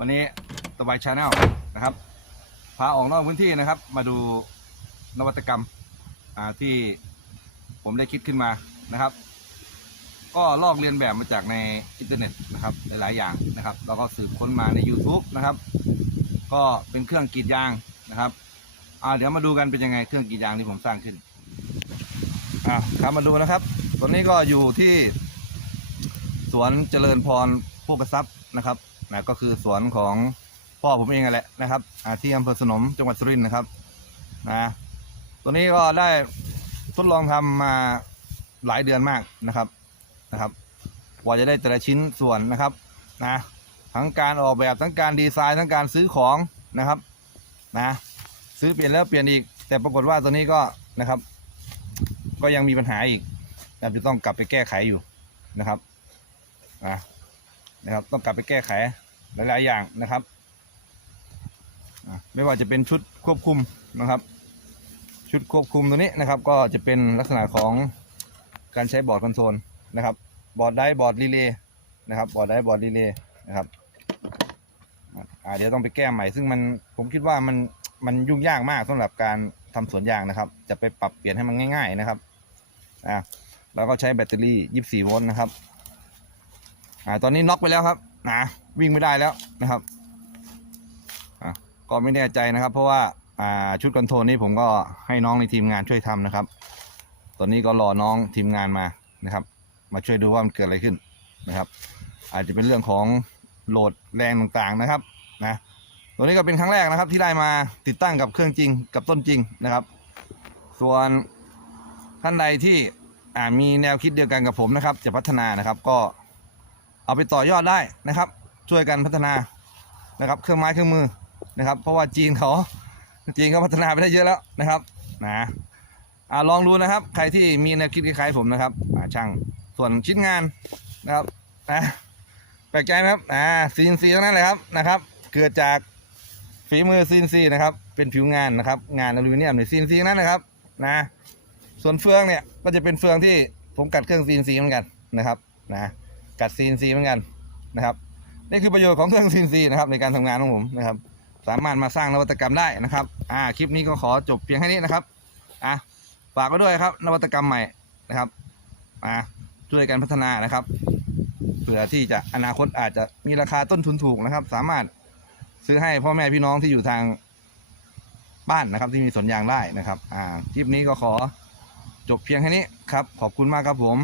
วันนี้ตะไบชาแนลนะครับ พาออกนอกพื้นที่นะครับ มาดูนวัตกรรมที่ผมได้คิดขึ้นมานะครับ ก็ลอกเรียนแบบมาจากในอินเทอร์เน็ตนะครับ หลาย ๆ อย่างนะครับ แล้วก็สืบค้นมาใน YouTube นะครับ ก็เป็นเครื่องกรีดยางนะครับอ่าเดี๋ยวมาดูกันเป็นยังไงเครื่องกรีดยางที่ผมสร้างขึ้นอ่าครับมาดูนะครับตอนนี้ก็อยู่ที่สวนเจริญพรโภกทรัพย์นะครับ นะก็คือสวนของพ่อผมเองนั่นแหละนะครับที่อำเภอสนมจังหวัดสุรินทร์นะครับนะตัวนี้ก็ได้ทดลองทำมาหลายเดือนมากนะครับนะครับกว่าจะได้แต่ละชิ้นส่วนนะครับนะทั้งการออกแบบทั้งการดีไซน์ทั้งการซื้อของนะครับนะซื้อเปลี่ยนแล้วเปลี่ยนอีก แต่ปรากฏว่าตัวนี้ก็นะครับ ก็ยังมีปัญหาอีกนะครับจะต้องกลับไปแก้ไขอยู่นะครับอะ นะครับ ต้องกลับไปแก้ไขหลาย ๆ อย่างนะครับ ไม่ว่าจะเป็นชุดควบคุมนะครับ ชุดควบคุมตัวนี้นะครับ ก็จะเป็นลักษณะของการใช้บอร์ดคอนโซลนะครับ บอร์ดไดบอร์ดรีเลย์นะครับ บอร์ดไดบอร์ดรีเลย์นะครับเดี๋ยวต้องไปแก้ใหม่ ซึ่งมันผมคิดว่ามันมันยุ่งยากมากสำหรับการทำสวนยางนะครับ จะไปปรับเปลี่ยนให้มันง่าย ๆ นะครับอ่าแล้วก็ใช้แบตเตอรี่ 24 โวลต์นะครับ อ่าตอนนี้น็อกไปแล้วครับนะวิ่งไม่ได้แล้วนะครับอะก็ไม่แน่ใจนะครับ เพราะว่าอ่าชุดคอนโทรลนี้ผมก็ให้น้องในทีมงานช่วยทำนะครับ ตอนนี้ก็รอน้องทีมงานมานะครับ มาช่วยดูว่ามันเกิดอะไรขึ้นนะครับ อาจจะเป็นเรื่องของโหลดแรงต่างๆนะครับนะตัวนี้ก็เป็นครั้งแรกนะครับที่ได้มาติดตั้งกับเครื่องจริงกับต้นจริงนะครับ ส่วนท่านใดที่มีแนวคิดเดียวกันกับผมนะครับ จะพัฒนานะครับ ก็ เอาไปต่อยอดได้นะครับ ช่วยกันพัฒนานะครับ เครื่องไม้เครื่องมือนะครับ เพราะว่าจีนเขาจีนเขาพัฒนาไปได้เยอะแล้วนะครับนะอ่าลองดูนะครับ ใครที่มีแนวคิดคล้ายๆผมนะครับอ่าช่างส่วนชิ้นงานนะครับนะแปลกใจไหมครับอ่าซีนซีทั้งนั้นเลยครับนะครับ เกิดจากฝีมือซีนซีนะครับ เป็นผิวงานนะครับ งานอลูมิเนียมในซีนซีทั้งนั้นนะครับนะส่วนเฟืองเนี่ยก็จะเป็นเฟืองที่ผมกัดเครื่องซีนซีเหมือนกันนะครับนะ กัด CNC เหมือนกันนะครับนี่คือประโยชน์ของเครื่อง CNC นะครับในการทำงานของผมนะครับ สามารถมาสร้างนวัตกรรมได้นะครับอ่าคลิปนี้ก็ขอจบเพียงแค่นี้นะครับอะฝากไว้ด้วยครับ นวัตกรรมใหม่นะครับอ่าช่วยกันพัฒนานะครับเผื่อที่จะอนาคตอาจจะมีราคาต้นทุนถูกนะครับ สามารถซื้อให้พ่อแม่พี่น้องที่อยู่ทางบ้านนะครับที่มีสวนยางได้นะครับ อ่า คลิปนี้ก็ขอจบเพียงแค่นี้ครับ ขอบคุณมากครับผม